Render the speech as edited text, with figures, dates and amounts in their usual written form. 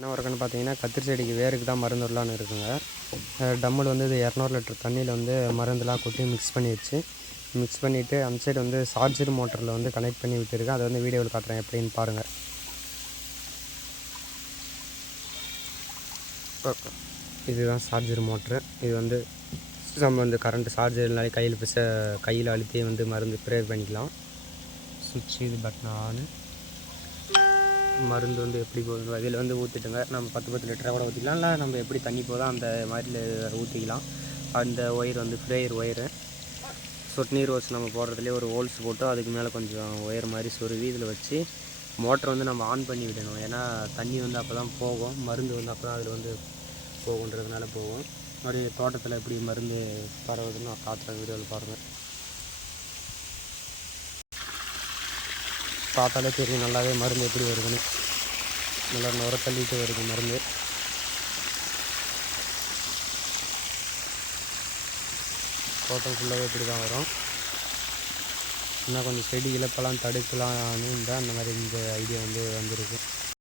என்ன ஒர்க்குன்னு பார்த்தீங்கன்னா, கத்திரி செடிக்கு வேருக்கு தான் மருந்து விடலான்னு இருக்குங்க. டம்மில் வந்து இது 200 லிட்டர் தண்ணியில் வந்து மருந்துலாம் கொட்டி மிக்ஸ் பண்ணிடுச்சு. மிக்ஸ் பண்ணிவிட்டு அந்த சைடு வந்து சார்ஜர் மோட்டரில் வந்து கனெக்ட் பண்ணி விட்டுருக்கேன். அதை வந்து வீடியோவில் காட்டுறேன் எப்படின்னு பாருங்கள். இதுதான் சார்ஜர் மோட்ரு. இது வந்து நம்ம வந்து கரண்ட்டு சார்ஜர் இல்லைனாலே கையில் அழுத்தி வந்து மருந்து ஸ்ப்ரே பண்ணிக்கலாம். சுவிட்ச் இது பட்டன் ஆனு. மருந்து வந்து எப்படி போகுது அதில் வந்து ஊற்றிட்டுங்க. நம்ம 10 லிட்டராக கூட ஊற்றிக்கலாம், இல்லை நம்ம எப்படி தண்ணி போதோ அந்த மாதிரி ஊற்றிக்கலாம். அந்த ஒயர் வந்து ஃப்ரேயர் ஒயரு சொட்டு நீர் ரோஸ் நம்ம போடுறதுலேயே ஒரு ஹோல்ஸ் போட்டு அதுக்கு மேலே கொஞ்சம் ஒயர் மாதிரி சொருவி இதில் வச்சு மோட்டரை வந்து நம்ம ஆன் பண்ணி விடணும். ஏன்னா தண்ணி வந்து அப்போ தான் போகும், மருந்து வந்து அப்போ தான் அதில் வந்து போகுன்றதுனால போகும். அப்படியே தோட்டத்தில் எப்படி மருந்து பரவுதுன்னு காட்டுற வீடியோவில் பாருங்கள். பார்த்தாலே தெரியும் நல்லாவே மருந்து எப்படி வருதுன்னு. நல்லா நுர தள்ளிட்டு வருது மருந்து. தோட்டம் ஃபுல்லாகவே இப்படி தான் வரும். இன்னும் கொஞ்சம் செடி இழப்பெல்லாம் தடுக்கலான்னு தான் அந்த மாதிரி இந்த ஐடியா வந்து வந்திருக்கு.